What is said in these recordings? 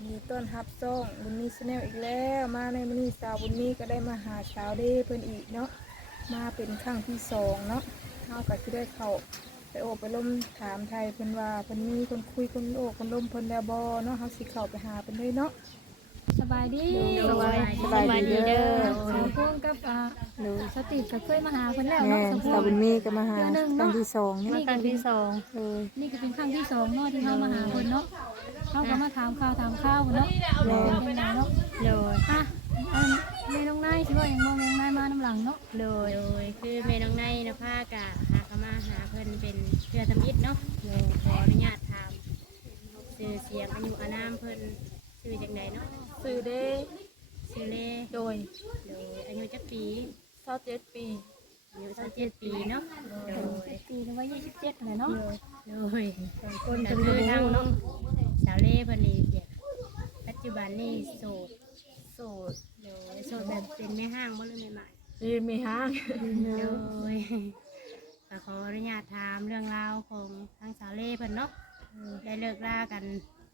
มีต้นฮับซ่องบุญมีแนลอีกแล้วมาในมื้อนี้สาวบุญมีก็ได้มาหาสาวเด้เพิ่นอีกเนาะมาเป็นครั้งที่สองเนาะเฮาก็สิได้เข้าไปโอบไปล้มถามไทยเพิ่นว่าเพิ่นมีคนคุยคนโอบคนล้มเพิ่นแล้วบ่เนาะเฮาสิเข้าไปหาเพิ่นเลยเนาะสบายดีสบายดีเด้อสาวพวงกับสติก็เคยมาหาเพิ่นแล้วแม่เนาะสาวบุญมีก็มาหาครั้งที่สองนี่ครั้งที่สองนี่ก็เป็นครั้งที่สองเนาะที่เฮามาหาเพิ่นเนาะเฮาก็มาถามข่าวเนาะเป็นไงเนาะโดยแม่น้องนายสิว่าหยังบ่แม่น้องนายมาน้ำหลังเนาะโดยคือแม่น้องในนะพากะหากมาหาเพิ่นเป็นเพื่อทำอิฐเนาะโดยขออนุญาตถามชื่อเสียงอายุอานามเพิ่นชื่อจังไดเนาะซื้อเด้ชื่อเลโดยอายุจักปี 27 ปีอายุ27ปีเนาะโดยปีนึงว่า27เลยเนาะโดยคนก็คือทางน้องสาวเล่เพิ่นนี่เดี๋ยวปัจจุบันนี่โสดโสดโดยโสดแบบเป็นแม่ห้างบ่หรือแม่หมายยืนมีห้างโดยก็ขออนุญาตถามเรื่องราวของทางสาวเล่เพิ่นเนาะได้เลิกลากัน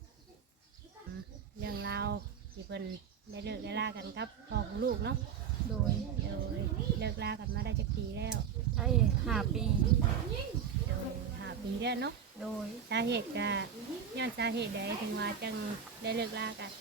เรื่องราวที่เพิ่นได้เลิกได้ลากันกับพ่อของลูกเนาะโดยเลิกลากันมาได้จักปีแล้วใช่5 ปีโดย5 ปีแล้วเนาะโดยสาเหตุก็ย้อนสาเหตุใดถึงว่าจังได้เลิกลากัน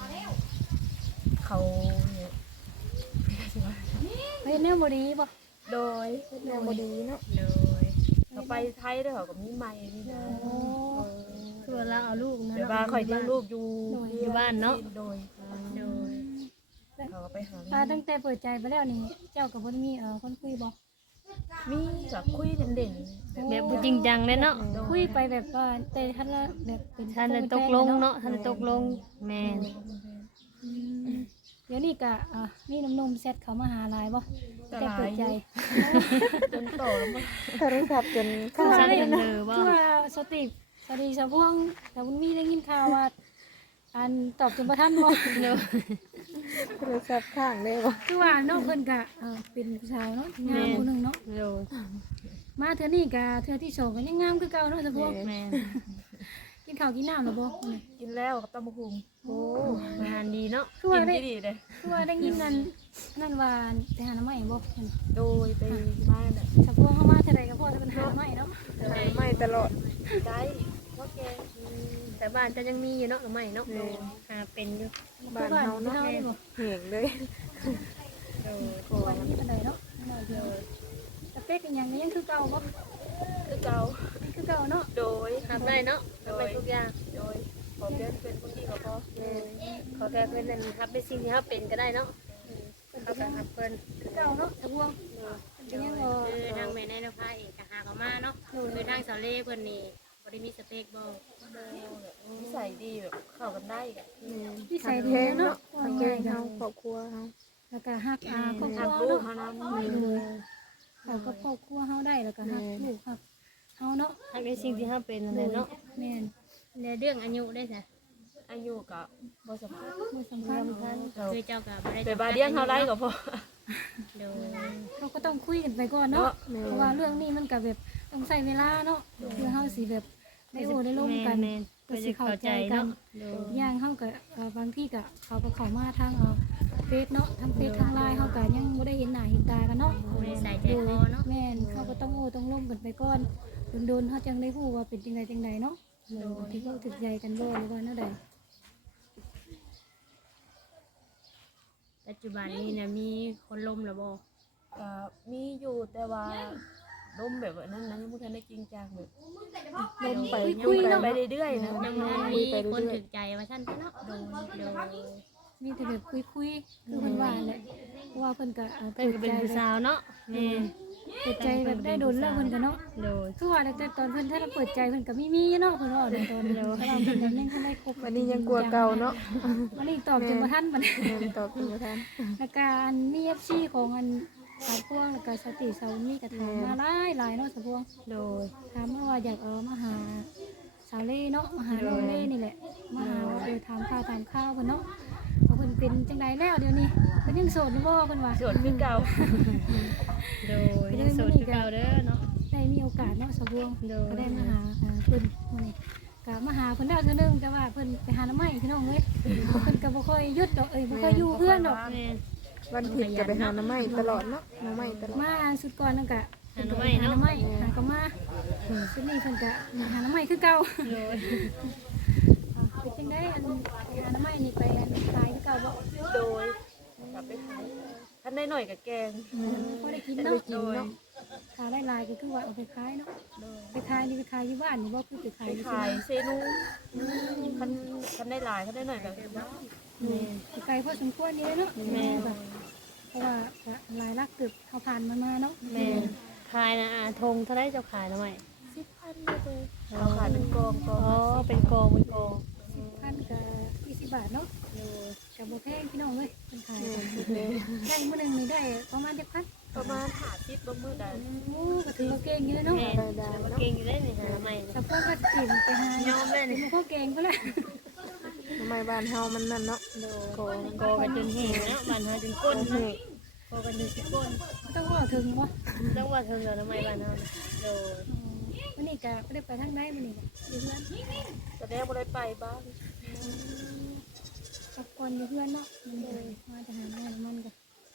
เขาเนี่ยเฮ้ยแนวบ่ดีบ่โดยแนวบดีเนาะโดยเขาไปไทยด้วยเขาก็มีใหม่นี่นะคือว่าเราเอาลูกนะเดี๋ยวว่าคอยเลี้ยงลูกอยู่อยู่บ้านเนาะโดยโดยเขาก็ไปหาตั้งแต่เปิดใจไปแล้วนี่เจ้าก็บ่ได้มีคนคุยบ่มีกับคุยเด่นแบบบ่จริงจังเลยเนาะคุยไปแบบว่าแต่ท่านละแบบเป็นท่านได้ตกลงเนาะท่านได้ตกลงแม่นเดี๋ยวนี้ก็มีหนุ่มๆแซดเขามาหาหลายบ่ๆแต่เปิดใจจนโตแล้วมั้งโทรศัพท์จนคือว่าสั้นได้กันเลยว่าคือว่าสติสติสะพวงแต่คุณมีได้ยินข่าวว่าอันตอบจนบ่ทันบ่เนาะโทรศัพท์ข้างได้บ่คือว่าน้องเพิ่นก็เป็นผู้ชายเนาะงามผู้หนึงเนาะโดยมาเทื่อนี้ก็เทื่อที่สองก็ยังงามคือเก่าเนาะสะพวงแม่นกินข้าวกินน้ำแล้วบ่กินแล้วกับตำบักหุ่งโอ้งานดีเนาะคือว่าได้ดีเลยคือว่าได้ยินนั่นว่าไปหาหน้ำไม้บ่โดยไปบ้านอ่ะสะพวงเข้ามาเท่าใดก็พอจะเป็นหาหน้ำไม้เนาะไม่ตลอดได้พ่อแกแต่บ้านจะยังมีอยู่เนาะหรือไม่เนาะเป็นอยู่บ้านเฮาเนาะได้บ่เห็นเลยโดยคือว่ามีปานใดเนาะน้อยเดียวสเปคเป็นหยังก็ยังคือเก่าบ่คือเก่าคือเก่าเนาะโดยทำได้เนาะทำได้ทุกอย่างโดยขอเพียงเป็นคนดีก็พอขอแค่เพื่อนนั้นทำเป็นสิ่งที่เขาเป็นก็ได้เนาะเขาก็ทำเพื่อนคือเก่าเนาะสะพวงเป็นยังบ่คือทางแม่ในนภาเอกหาเขามาเนาะคือทางสาวเล่เพื่อนนี่บริมีสเปกบ่นิสัยดีแบบเข้ากันได้อะนิสัยดีเนาะว่าทำเพลง่ายงๆเฮาเนาะครอบครัวเฮาแล้วก็ฮักครอบคทักรัวลูกเนาะเฮานำเขาก็ครอบครัวเฮาได้แล้วก็ฮักลูกฮักเฮาเนาะทางในสิ่งที่เขาเป็นนั่นแหละเนาะแม่นในเรื่องอายุได้จ้ะอายุก็บ่สำคัญบ่สำคัญคือเจ้ากับบ่ได้แต่บาเลี้ยงเฮาได้ก็พอโดยเราก็ต้องคุยกันไปก่อนเนาะเพราะว่าเรื่องนี้มันก็แบบต้องใช้เวลาเนาะเพื่อเฮาสิแบบได้โอ้ได้ร่วมกันก็สิเข้าใจเนาะโดยอย่างเฮาก็บางที่ก็เขาก็เข้ามาทางเฟซเนาะทางเฟซทางไลน์เฮาก็ยังบ่ได้เห็นหน้าเห็นตากันเนาะบ่ได้ใส่ใจคอเนาะแม่นเขาก็ต้องโอ้ต้องร่วมกันไปก่อนโดนๆเขาจังได้ฮู้ว่าเป็นจังไดจังใดเนาะที่เขาถึกใจกันบ่หรือว่าแนวใดปัจจุบันนี้นะมีคนล้มหรือบ่ก็มีอยู่แต่ว่าล้มแบบนั้นนะยังบ่ทันได้จริงจังแบบล้มไปไปเรื่อยๆนะยังบ่มีคนถึกใจว่าฉันเนาะโดยมีแต่แบบคุยคือเพิ่นว่าแหละเพราะว่าเพิ่นก็เพิ่นก็เป็นผู้สาวเนาะแม่เปิดใจแบบได้โดนแล้วเพิ่นก็เนาะโดยคือว่าแต่ตอนเพิ่นถ้าเราเปิดใจเพิ่นก็มีเนาะเพิ่นว่าในตอนเดียวถ้าเราเพิ่นยังทันได้คบวันนี้ยังกลัวเก่าเนาะวันนี้ตอบจนบ่ทันบัดนี้ตอบบ่ทันแล้วก็อันมี FC ของอันสาวพวงแล้วก็สติสาวมีก็ถามมาหลายเนาะสาวพวงโดยถามมาว่าอยากมาหาสาวเล่เนาะมาหาน้องเล่นี่แหละมาหาว่าถามข่าวเพิ่นเนาะว่าเพิ่นเป็นจังไดแล้วเดี๋ยวนี้เพิ่นยังโสดหรือบ่เพิ่นว่าโจทย์คือเก่าโดยโสดคือเก่าเด้อเนาะได้มีโอกาสเนาะสาวพวงโดยก็ได้มาหาเพิ่นมื้อนี้ก็ก็มาหาเพิ่นแล้วเทื่อนึงแต่ว่าเพิ่นไปหาหน่อไม้พี่น้องเอ้ยเพิ่นก็บ่ค่อยหยุดดอกบ่ค่อยอยู่เพื่อนดอกแม่นวันผิดก็ไปหาหน้ำไม้ตลอดเนาะหน้ำไม้ตลอดมาสุดก่อนนั่นก็หาหน่อไม้เนาะหาหน่อไม้หาก็มาสุดนี้เพิ่นก็หาหน่อไม้คือเก่าโดยเป็นจังได๋อันหาหน่อไม้นี่ไปอันขายคือเก่าบ่โดยกลับไปขายท่านได้หน่อยกับแกงพอได้กินโดเนาะยโดยขายหลายๆก็คือว่าเอาไปขายเนาะไปขายนี่ไปขายอยู่บ้านนี่บ่คือไปขายไปอยู่ขายเซนูท่านได้หลายท่านได้หน่อยกับบ้านที่ไกลพอสมควรนี่เลยเนาะแบบเพราะว่าก็หลายลักเกือบเฮาผ่านมันมาเนาะแม่นขายนะธงเท่าไรเจ้าขายหน่อไม้ 10,000เลยเราขายเป็นกองกอ๋ออง เป็นกองเป็นกองพันก็20 บาทเนาะก็บ่แพงพี่น้องเอ้ยเพิ่นขายได้มื้อนึงนี่ได้ประมาณจักพันประมาณ50บ่มื้อใดโอ้ก็ถือว่าเก่งอยู่เลยเนาะแม่แต่ว่าเก่งอยู่ได้นี่หาหน่อไม้นี่แต่พวกก็ถิ่มไปหายอมเลยนี่พวกเก่งก็เลยหน้ำไม้บ้านเฮามันนั่นเนาะกอกันจนแห้งแล้วบ้านหาจนก้นเนาะกอกันจนสิก้นต้องว่าถึงบ่ต้องว่าเทิงแล้วหน่อไม้บ้านเฮานะโดยวันนี้ก็บ่ได้ไปทางใดมื้อนี้ก็อยู่เพื่อนแสดงบ่ได้ไปบ้านกับคนอยู่เพื่อนเนาะมันเลยมาจะหาแม่มันก็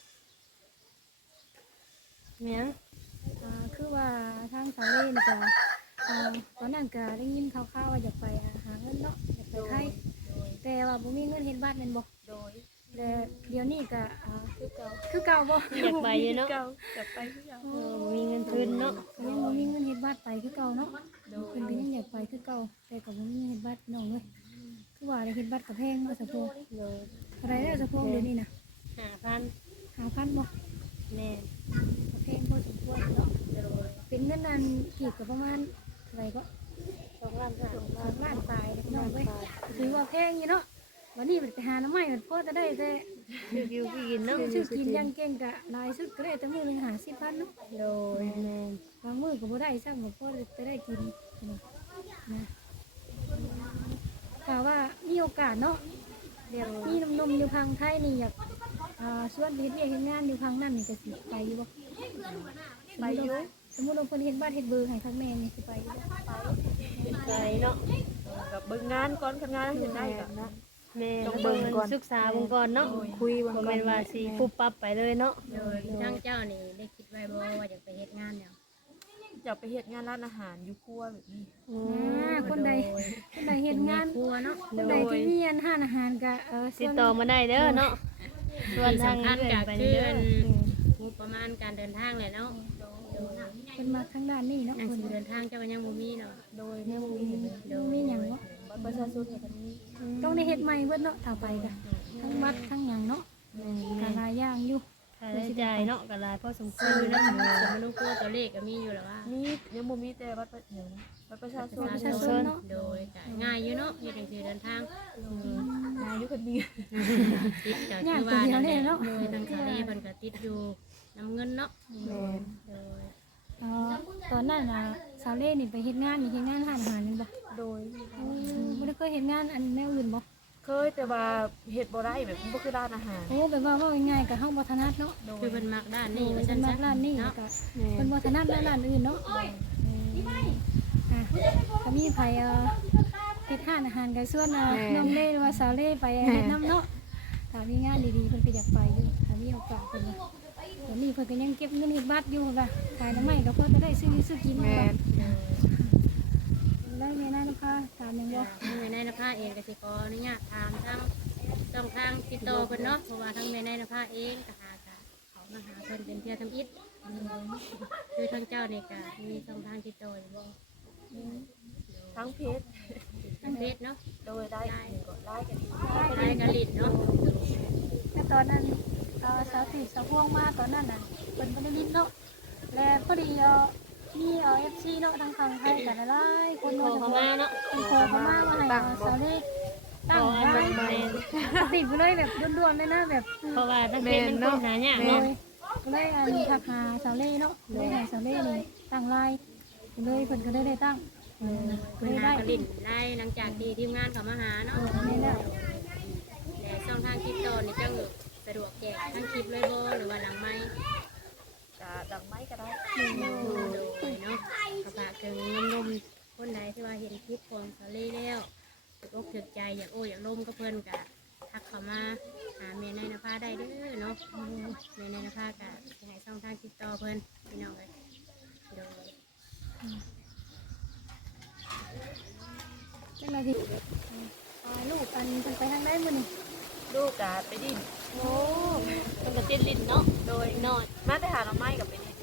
แม่นคือว่าทางสาวเล่นก็ตอนนั้นก็ได้ยินข่าวๆว่าอยากไปหาเงินเนาะอยากไปไทยแต่ว่าบ่มีเงินเฮ็ดบ้านแม่นบ่โดยแต่เดี๋ยวนี้ก็คือเก่าบ่อยากไปอยู่เนาะเก่าอยากไปคือเก่าบ่มีเงินทุนเนาะก็ยังบ่มีเงินเฮ็ดบ้านไปคือเก่าเนาะเพิ่นก็ยังอยากไปคือเก่าแต่ก็บ่มีเงินเฮ็ดบ้านพี่น้องเว้ยคือว่าได้เฮ็ดบ้านก็แพงเนาะสะโพกโดยอะไรได้สะโพกเดี๋ยวนี้น่ะ 5,000 5,000บ่แม่นก็แพงพอสมควรเนาะเป็นเงินนั้นกี่ก็ประมาณเท่าไหร่ก็ 2ล้าน5 2 ล้านปลายเล็กน้อยเว้ยถือว่าแพงอยู่เนาะวันนี้ไปหาน้ำใหม่มันพอจะได้แต่ชื่ออยู่กินเนาะชื่อกินอยังเก่งกะหลายสุดก็ได้แต่มื้อหนึง50,000เนาะโดยแม่นบางมื้อก็บ่ได้ซ้ำบ่พอจะได้กินนะถ้าว่ามีโอกาสเนาะเดี๋ยวมีหนุ่มๆอยู่พังไทยนี่อยากชวนไปเฮ็ดเวียกเฮ็ดงานอยู่พังนั่นนี่ก็สิไปอยู่บ่ไปอยู่สมมุติว่าเพิ่นเฮ็ดบ้านเฮ็ดเบอร์ให้ทางแม่นี่สิไปอยู่บ่ใจเนาะกับเบิ่งงานก่อนคันงานเฮ็ดได้ก็แม่ต้องเบิ่งศึกษาเบิ่งก่อนเนาะคุยบ่วันก่อแม่นว่าสิปุ๊บปั๊บไปเลยเนาะโดยทางเจ้านี่ได้คิดไว้บ่ว่าอยากไปเฮ็ดงานแล้วอยากไปเฮ็ดงานร้านอาหารอยู่ครัวแบบนี้คนใดเฮ็ดงานครัวเนาะคนใดที่มีร้านอาหารก็ติดต่อมาได้เด้อเนาะส่วนที่ทางสำคัญเรื่อก็ยไปคือเด้องบประมาณการเดินทางแหละเนาะเพิ่นมาทางด้านนี้เนาะหนังเพิ่นสือเดินทางเจ้าก็ยังบ่มีเนาะโดยแม่บ่มีเลยมีหยังบ่บัตรประชาชนกับนี้ต้องได้เฮ็ดใหม่เบิดเนาะถ้าไปก็ทั้งวัดทั้งหยังเนาะก็หลายอย่างอยู่ค่าใช้จ่ายเนาะก็หลายพอสมควซื้รออยู่แล้เนาะวสมนุครัวตัวเลขก็มีอยู่แล้วว่ามียังบ่มีแต่บัตรประหยังบัตรประชาชนประชาชนเนาะโดยก็ง่ายอยู่เนาะเฮ็ดหนังสือเดินทางอายุคนนี้ติดก็คือว่านั่นแหละโดยทางสาลีเพิ่นก็ติดอยู่นำเงินเนาะแม่นโดยตอนนั้นน่ะสาวเล่นี่ไปเฮ็ดงานนี่เฮ็ดงานร้านอาหารนี่บ่โดยบ่ได้เคยเฮ็ดงานอันแนวอื่นบ่เคยแต่ว่าเฮ็ดบ่ได้แบบบ่คือร้านอาหารโอ้แบบว่าง่ายๆก็เฮาบ่ถนัดเนาะคือเพิ่นมักด้านนี้นี่ว่าเพิ่ซั่นนมาซะร้านนี้เนาะก็เพิ่นบ่ถนัดร้านอื่นเนาะก็มีไผเฮ็ดร้านอาหารก็ส่วนน้องเล่หรือว่าสาวเล่ไปเฮ็ดนํเนาะถ้ามีงานดีๆเพิ่นก็อยากไปอยู่ถ้ามีโอกาสเพิ่นว่าตอนนี้เพิ่นก็ยังเก็บเงินเฮ็ดบัตรอยู่ว่าขายน้ำใหม่ก็เพิ่นก็ได้ซื้อกินแม่นได้แม่นายนะคะถามหยังบ่แม่นายนภาเองก็สิขออนุญาตถามทางช่องทางติดต่อเพิ่นเนาะเพราะว่าทางแม่นายนภาเองก็หากะเขามาหาเพิ่นเป็นเพื่อทำอิฐคือทางเจ้านี่ก็มีช่องทางติดต่ออยู่บ่ทั้งเพจทางเฟซเนาะโดยได้ก็ได้กันดีได้กะลิดเนาะแต่ตอนนั้นสาวติดสาวพวงมาตอนนั้นน่ะเพิ่นบ่ได้ลิ้นเนาะและพอดีมีFC เนาะทางฝั่งไทยกันหลายคนโทรเนาะเข้ามาเนาะเป็นโคเข้ามาว่าให้สาวเล็กตั้งไว้ติดไปเลยแบบด่วนๆเลยนะแบบเพราะว่าทั้งเพศมันค้นหายากเลเนาะยก็เลยทักหาสาวเล่เนาะเลยให้สาวเล่นี่ตั้งไลน์เลยเพิ่นก็ได้ตั้งก็เพิ่นเลยหาได้กะลิดได้หลังจากที่ทีมงานเขามาหาเนาะไม่ได้แต่ช่องทางติดต่อนี่เจ้าสะดวกแจกทั้งคลิปเลยบ่หรือว่าหลังไมค์จะดังไม้ก็ได้โดยเนาะกระบะถึงนมคนไหนที่ว่าเห็นคลิปของสาลีแล้วกับเพิ่นก็ทักเข้ามาหาแม่ในนภาได้เด้อเนาะแม่ในนภาก็สิให้ช่องทางติดต่อเพิ่นพี่น้องเอ้ยโดยจังไดที่ลูกอันเพิ่นไปทางไหนมื้อนี้ลูกกะไปดินโอ้มันก็ติดลิ้นเนาะโดยนอนมาแต่หาหน่อไม้กับไปดิน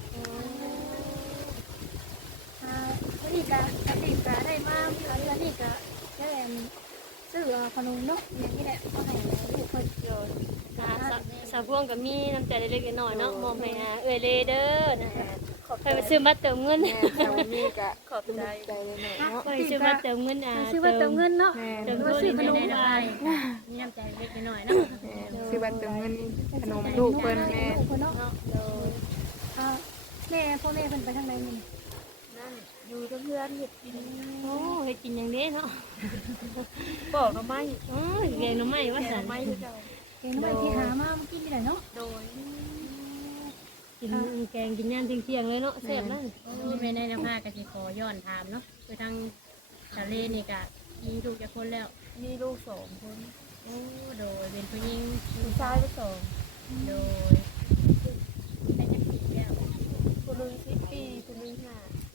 มื้อนี้ก็อันนี้ก็ได้มาอันนี้ก็ได้ซื้อขนมเนาะอย่างนี้แหละก็ให้ลูกเพิ่นโดยสาวพวงก็มีน้ำใจเล็กๆน้อยๆเนาะมอมให้เอ้ยเลเด้อนะไปซื้อบัตรเติมเงินสาวบุญมีก็ขอบใจใจเลยแม่เนาะไปซื้อบัตรเติมเงินซื้อว่าเติมเงินเนาะแม่เติมว่าเงินซื้อขนมแม่ในนภามีน้ำใจเล็กน้อยเนาะแม่ซื้อบัตรเติมเงินขนมลูกเพิ่นแม่ลูกเพิ่นเนาะโดยแม่พ่อแม่เพิ่นไปทางไหนมื้อนี้นั่นอยู่กับเพื่อนเห็ดกินโอ้เฮ็ดกินอย่างนี้เนาะปอกหน่อไม้อ๋อเรียนหน่อไม้ว่าแกซั่งนไม้ที่เจ้าเก่งมากที่หามาเมื่อกี้นี่แหละเนาะโดยกินแกงกินย่างเที่ยงๆเลยเนาะแซ่บนั่นแม่ในนภาก็สิขอย้อนถามเนาะคือทางทะเลนี่ก็มีลูกจะคนแล้วมีลูก2 คนโอ้โดยเป็นผู้หญิงผู้ชายไป2 โดยได้จักปีแล้วคนหนึง10 ปีคนหนึง5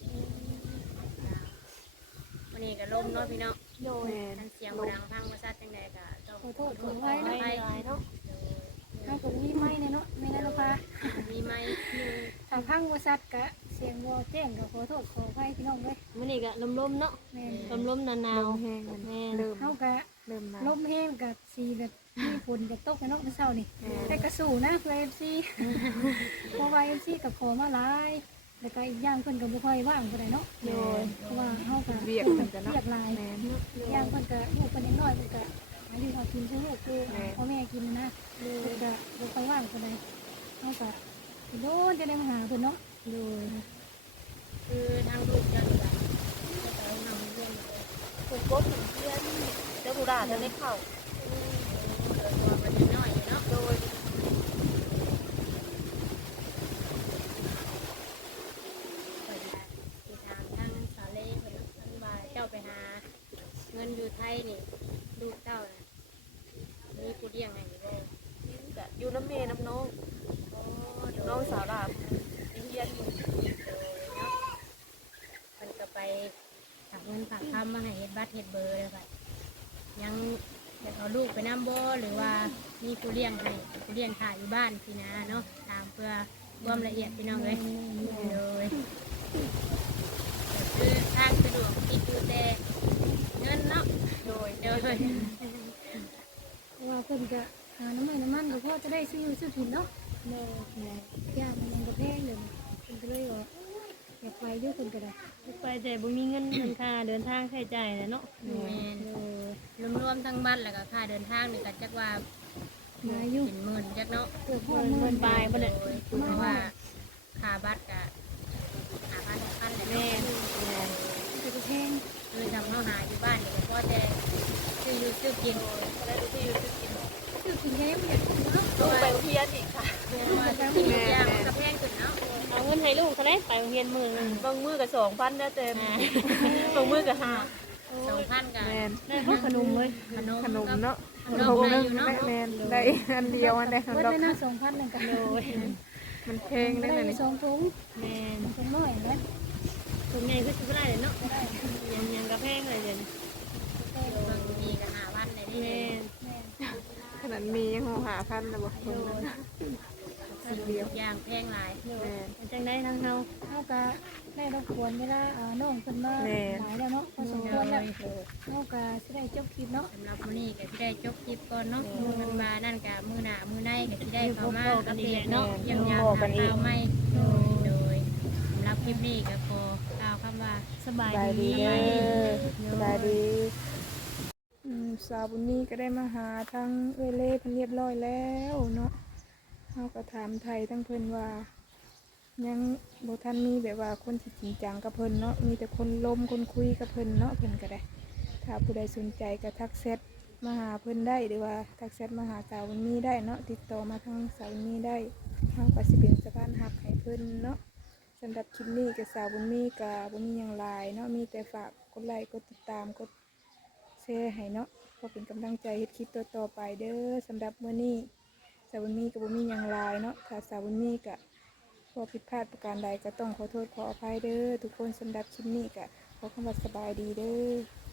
วันนี้ก็ล้มเนาะพี่เนาะโดยทางเสียงบ่ดังพังบ่ซัดจังใดก็ต้องขอโทษขออภัยไปเนาะหลายเนาะถ้าผมมีไม้เนี่ยเนาะไม่ได้หรอกค่ะมีไหมทางพังวัสัตกะเสียงวัวแจ้งก็ขอโทษขออภัยพี่น้องเลยมื้อนี้ก็ลมๆเนาะแม่นลมๆหนาวแห้งมันๆแม่เริ่มเฮากะเริ่มมาลมแห้งกับสีแบบมีฝนกับตกในเนาะเมื่อเช้านี่แต่กระสู่นะเพื่อ FC เพราะว่า FC กับขอมาหลายแล้วก็อีกอย่างเพิ่นก็บ่ค่อยว่างปานใดเนาะโดยเพราะว่าเฮาก็เวียกเหมือนกันเนาะเวียกหลายแม่นอย่างเพิ่นก็ลูกเพิ่นยังน้อยเพิ่นก็อายุเท่ากินคือลูกคือพ่อแม่กินนะเพิ่นก็บ่ค่อยว่างปานใดเฮาก็โดนจะได้มาหาเพิ่นเนาะดูคือทางลูกจะแบบไปนำเรื่องเลยคนกบถึงเพื่อนเจ้าผู้ด่าจะได้เข้าตัวมันยังน้อยอยู่เนาะโดยเปิดมาที่ทางทางสาเล่เพิ่นเพิ่นว่าเจ้าไปหาเงินอยู่ไทยนี่ลูกเจ้าน่ะมีผู้เลี้ยงให้อยู่บ่กะอยู่น้ำเมน้ำน้องโอ้โดน้องยสาวด่าเป็นเฮียนอยู่เนาะเพิ่นก็ไปฝากเงินฝากคำมาให้เฮ็ดบัตรเฮ็ดเบอร์เลยค่ะยังอยากเอาลูกไปน้ำบ่หรือว่ามีผู้เลี้ยงให้ผู้เลี้ยงถ่ายอยู่บ้านพี่นะเนาะตามเพื่อความละเอียดพี่น้องเลยเลยคือทางสะดวกที่คือแต่เงินเนาะโดยเพราะว่าเพิ่นก็หาน้ำมันก็พอจะได้ซื้ออยู่ซื้อกินเนาะย่ามันยังก็แพงอยู่เพิ่นก็เลยว่าอยากไปอยู่เพิ่นก็ได้ไปแต่บ่มีเงินเดินค่าเดินทางค่าใช้จ่ายแหละเนาะแม่นรวมๆทั้งบัตรแล้วก็ค่าเดินทางนี่ก็จักว่ามาอยู่เป็นหมื่นจักเนาะเกือบหเงิมื่นนปลายบ่ได้โดยเพราะว่าค่าบัตรก็5,000 6,000แหละแม่แม่มันก็แพงคือทำข้าวหาอยู่บ้านนี่ก็พอแต่ซื้ออยู่ซื้อกินได้ดูที่อยู่ที่กินซื้อกินแค่ไม่อยากกินเนาะลูกไปเฮียนอีกค่ะว่าที่อยู่ยางกระแพงขึ้นเนาะเอาเงินให้ลูกเท่าไหร่ไปโรงเรียนมื้อนึงบางมือกับ2,000นะเต็มบางมือกับ5 2,000กันแม่นได้พวกขนมเลยขนมขนมเนาะขขนนมมได้นึงอยู่เนาะแม่นได้อันเดียวอันใดอันเบิดดอกเลยนะ2,000นึงกันโดยมันเพลงได้ได้เลย 2ถุงแม่นถุงน้อยนะถุงใหญ่คือสิบ่ได้เลยเนาะได้ยังกระแพงเลยเดี๋ยวนี้บางทีก็5,000เลยนี่แม่นแม่ขนาดมียังหหาพันนะบอกคนนั้นเดียวอย่างแพงหลายแม่นเป็นจังได๋ทางเฮาเฮาก็ได้รบกวนเวลาน้องเพิ่นมาหลายแล้วเนาะพอสมควรแล้วเฮาก็สิได้จบคลิปเนาะสำหรับมื้อนี้ก็สิได้จบคลิปก่อนเนาะมันมานั่นก็มื้อหน้ามื้อในก็สิได้เข้ามาอัปเดตเนาะยามๆข่าวใหม่โดยสำหรับคลิปนี้ก็ขอกล่าวคำว่าสบายสบายดีดีเด้อสบายดีสาวบุญนี้ก็ได้มาหาทั้งเอเล่เพิ่นเรียบร้อยแล้วเนาะเฮาก็ถามไทยทั้งเพิ่นว่ายังบ่ทันมีแบบว่าคนที่จริงจังกับเพิ่นเนาะมีแต่คนลมคนคุยกับเพิ่นเนาะเพิ่นก็ได้ถ้าผู้ใดสนใจก็ทักแชทมาหาเพิ่นได้หรือว่าทักแชทมาหาสาวบุญนี้ได้เนาะติดต่อมาทางสาวบุญนี้ได้เฮาก็สิเป็นสะพานหักให้เพิ่นเนาะสำหรับคลิปนี้กับสาวบุญมีกับบุญมีอย่างหลายเนาะมีแต่ฝากกดไลค์กดติดตามกดแชร์ให้เนาะพออเป็นกำลังใจเฮ็ดคลิปต่อๆไปเด้อสำหรับมื้อนี้สาวบุญมีกับบุญมีหยังหลายเนาะถ้าสาวบุญมีก็พอผิดพลาดประการใดก็ต้องขอโทษขออภัยเด้อทุกคนสำหรับคลิปนี้ก็ขอคำว่าสบายดีเด้อ